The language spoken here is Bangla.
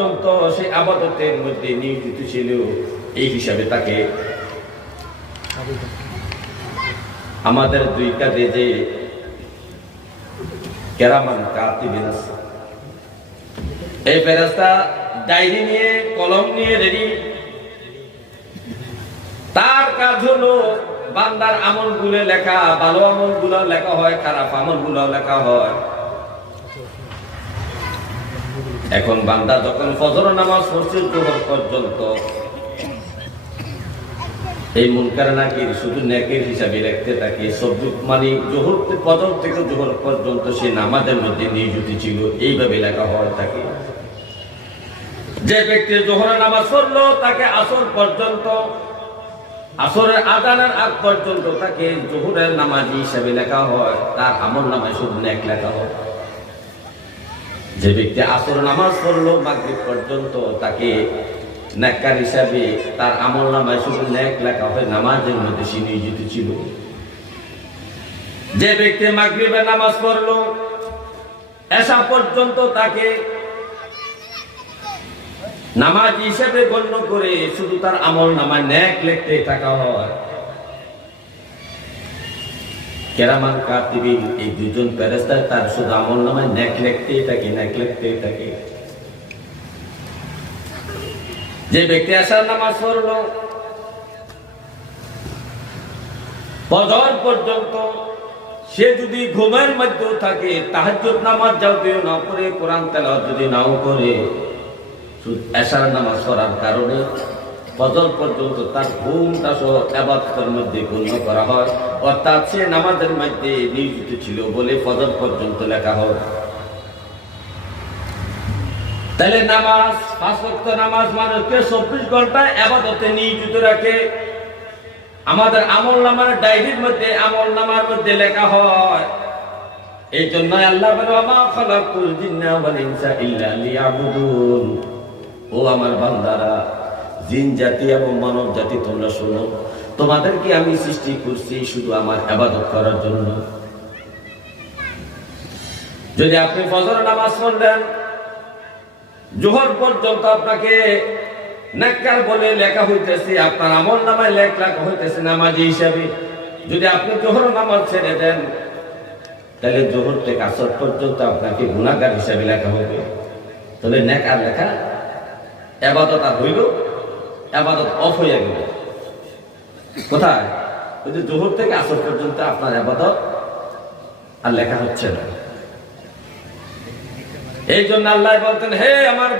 পর্যন্ত সে আবাদতের মধ্যে নিয়োজিত ছিল, এই হিসাবে তাকে আমাদের দুই কাঁধে যে কেরামান কাতিবিন আছে, এই ফেরেশতা ডায়েরি নিয়ে কলম নিয়ে রেডি। তার কাজ হলো বান্দার আমলগুলো লেখা, ভালো আমলগুলো লেখা হয়, খারাপ আমলগুলো লেখা হয়। এখন বান্দা যখন ফজর নামাজ পড়ছে জোহর পর্যন্ত, এই মুনকার নাকির শুধু নেকের হিসাবে রাখতে থাকে। মানে জোহর ফজর থেকে জোহর পর্যন্ত সে নামাজের মধ্যে নিয়োজিত ছিল, এইভাবে লেখা হয় তাকে। যে ব্যক্তি জোহরের নামাজ পড়লো তাকে আসর পর্যন্ত, আসরের আযানের আগ পর্যন্ত তাকে জোহরের নামাজি হিসাবে লেখা হয়, তার আমল নামায় শুধু নেক লেখা হয়। যে ব্যক্তি আসর নামাজ পড়লো মাগরিব পর্যন্ত, তাকে নেককার হিসাবে তার আমল নামায় শুধু নেক লেখা হয়, নামাজের মধ্যে সে নিয়োজিত ছিল। যে ব্যক্তি মাগরিবের নামাজ পড়লো এশা পর্যন্ত, তাকে নামাজ হিসেবে গণ্য করে শুধু তার আমল নামায় নেক লিখতে থাকা হয়। কেরামান কাতিবিন, এই দুজন ফেরেশতা তার শুধু আমল নামায় নেক লিখতেই থাকে, নেক লিখতেই থাকে। যে ব্যক্তি এশার নামাজ পড়লো ফজর পর্যন্ত, সে যদি ঘুমের মধ্যে থাকে, তাহাজ্জুদ নামাজ যদিও না পড়ে, কোরআন তেলাওয়াত যদি নাও করে, এশার নামাজ পড়ার কারণে ফজর পর্যন্ত তার ঘুমটা সহ ইবাদতের মধ্যে গণ্য করা হয়, অর্থাৎ সে নামাজের মধ্যে নিয়োজিত ছিল বলে ফজর পর্যন্ত লেখা হয়। তাহলে নামাজ, 5 ওয়াক্ত নামাজ মানুষকে 24 ঘন্টা ইবাদতে নিয়োজিত রাখে। আমাদের আমল নামার ডায়েরির মধ্যে, আমল নামার মধ্যে লেখা হয়। এই জন্য আল্লাহ বলে, ওয়া মা খালাকুল জিন্না ওয়াল ইনসা ইল্লা লিয়াবুদুন। ও আমার বান্দারা, জিন জাতি এবং মানব জাতি, তোমরা শোনো, তোমাদেরকে আমি সৃষ্টি করছি শুধু আমার ইবাদত করার জন্য। যদি আপনি ফজর নামাজ পড়লেন, জোহর পর্যন্ত আপনাকে নেককার বলে লেখা হইতেছে, আপনার আমল নামায় লেখা হইতেছে নামাজি হিসাবে। যদি আপনি জোহর নামাজ ছেড়ে দেন, তাহলে জোহর থেকে আসর পর্যন্ত আপনাকে গুনাহগার হিসাবে লেখা হবে। তাহলে নেককার লেখা, ইবাদত আর হইল, ইবাদত অফ হয়ে গেল। কোথায়? ওই যে জোহর থেকে আসর পর্যন্ত আপনার ইবাদত আর লেখা হচ্ছে না। এই জন্য আল্লাহ বলতেন, হে আমার